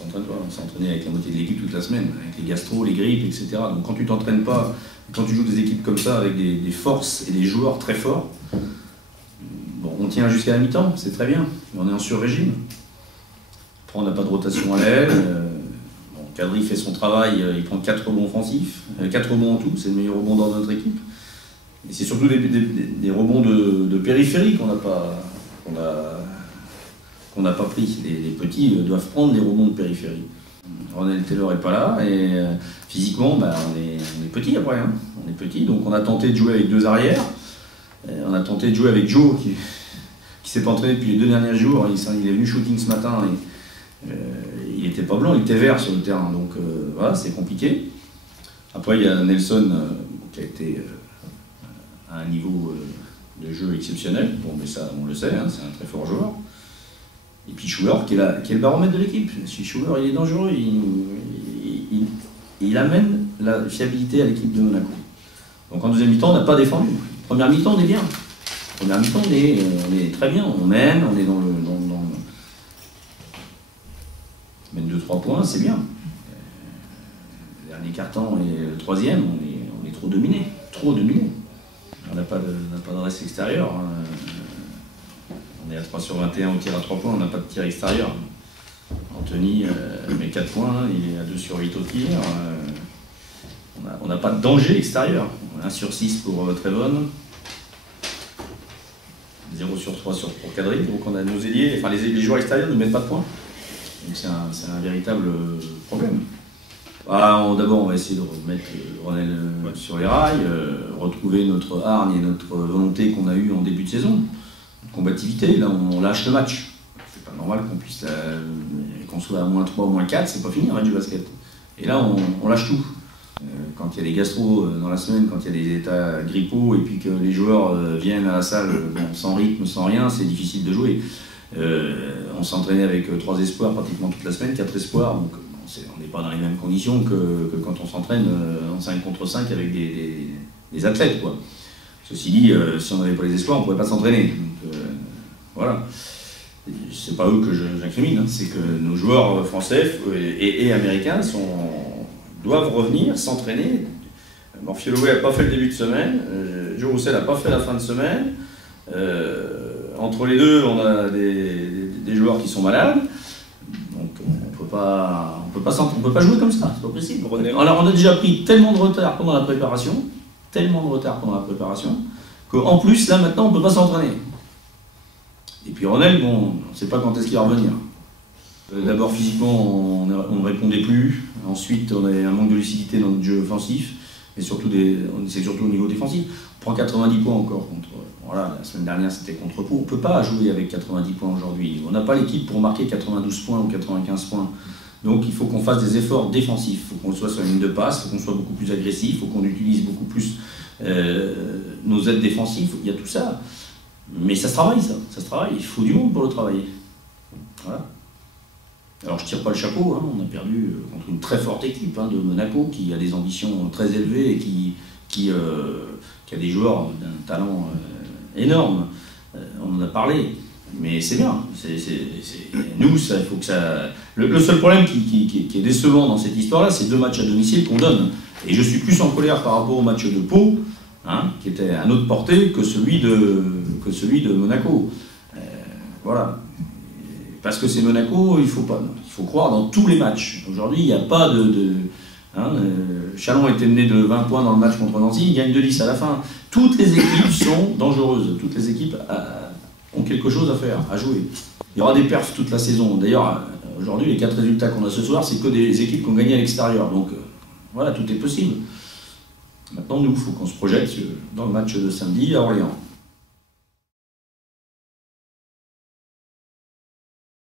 On s'entraînait avec la moitié de l'équipe toute la semaine, avec les gastro, les grippes, etc. Donc quand tu t'entraînes pas, quand tu joues des équipes comme ça, avec des forces et des joueurs très forts, bon, on tient jusqu'à la mi-temps, c'est très bien, mais on est en sur-régime. Après, on n'a pas de rotation à l'aile. Kadri fait son travail, il prend 4 rebonds offensifs, 4 rebonds en tout, c'est le meilleur rebond dans notre équipe. Et c'est surtout des rebonds de périphérie qu'on n'a pas pris. Les petits doivent prendre les rebonds de périphérie. Ronel Taylor n'est pas là et physiquement, on est petit après. Hein. On est petit, donc on a tenté de jouer avec 2 arrières. On a tenté de jouer avec Joe qui s'est pas entraîné depuis les 2 derniers jours. Il est venu shooting ce matin. Il n'était pas blanc, il était vert sur le terrain, donc voilà, c'est compliqué. Après, il y a Nelson qui a été à un niveau de jeu exceptionnel, bon, mais ça, on le sait, hein, c'est un très fort joueur. Et puis Schuller, qui est le baromètre de l'équipe. Si Schuller, il est dangereux, il amène la fiabilité à l'équipe de Monaco. Donc en deuxième mi-temps, on n'a pas défendu. Première mi-temps, on est bien. Première mi-temps, on est très bien, on mène, on est dans le mène 2-3 points, c'est bien. Le dernier quart-temps et le troisième, on est trop dominé. Trop dominé. On n'a pas d'adresse extérieure. On est à 3 sur 21 au tir à 3 points, on n'a pas de tir extérieur. Anthony met 4 points, il est à 2 sur 8 au tir. On n'a pas de danger extérieur. 1 sur 6 pour Trevon. 0 sur 3 pour Kadri. Donc on a nos ailiers, enfin les joueurs extérieurs ne mettent pas de points. Donc c'est un véritable problème. D'abord, on va essayer de remettre Ronel sur les rails, retrouver notre hargne et notre volonté qu'on a eue en début de saison. Combativité, là on lâche le match. C'est pas normal qu'on soit à -3 ou -4, c'est pas fini un match de basket. Et là on lâche tout. Quand il y a des gastros dans la semaine, quand il y a des états grippaux et puis que les joueurs viennent à la salle sans rythme, sans rien, c'est difficile de jouer. On s'entraînait avec 3 espoirs pratiquement toute la semaine, 4 espoirs, donc on n'est pas dans les mêmes conditions que quand on s'entraîne en 5 contre 5 avec des athlètes, quoi. Ceci dit, si on n'avait pas les espoirs, on ne pourrait pas s'entraîner. Voilà. C'est pas eux que j'incrimine, hein. C'est que nos joueurs français et américains doivent revenir s'entraîner. Morphy-Holloway n'a pas fait le début de semaine, Joe Roussel n'a pas fait la fin de semaine. Entre les deux, on a des joueurs qui sont malades. Donc on peut pas jouer comme ça, c'est pas possible. Alors on a déjà pris tellement de retard pendant la préparation, qu'en plus là maintenant on ne peut pas s'entraîner. Et puis Ronel, bon, on ne sait pas quand est-ce qu'il va revenir. D'abord physiquement on ne répondait plus, ensuite on avait un manque de lucidité dans notre jeu offensif, et surtout c'est surtout au niveau défensif. On prend 90 points encore contre. Voilà, la semaine dernière c'était contre Pau. On ne peut pas jouer avec 90 points aujourd'hui. On n'a pas l'équipe pour marquer 92 points ou 95 points. Donc il faut qu'on fasse des efforts défensifs. Il faut qu'on soit sur la ligne de passe, il faut qu'on soit beaucoup plus agressif, il faut qu'on utilise beaucoup plus nos aides défensives. Il y a tout ça. Mais ça se travaille, ça se travaille. Il faut du monde pour le travailler. Voilà. Alors je ne tire pas le chapeau, hein. On a perdu contre une très forte équipe de Monaco qui a des ambitions très élevées et qui a des joueurs d'un talent énorme. On en a parlé, mais c'est bien. Nous, ça, il faut que ça. Le seul problème qui est décevant dans cette histoire-là, c'est 2 matchs à domicile qu'on donne. Et je suis plus en colère par rapport au match de Pau, qui était à notre portée, que celui de Monaco. Voilà. Parce que c'est Monaco, il faut croire dans tous les matchs. Aujourd'hui, il n'y a pas Chalon était mené de 20 points dans le match contre Nancy, il gagne de 10 à la fin. Toutes les équipes sont dangereuses, toutes les équipes ont quelque chose à faire, à jouer. Il y aura des perfs toute la saison. D'ailleurs, aujourd'hui, les 4 résultats qu'on a ce soir, c'est que des équipes qui ont gagné à l'extérieur. Donc voilà, tout est possible. Maintenant, nous, il faut qu'on se projette dans le match de samedi à Orléans.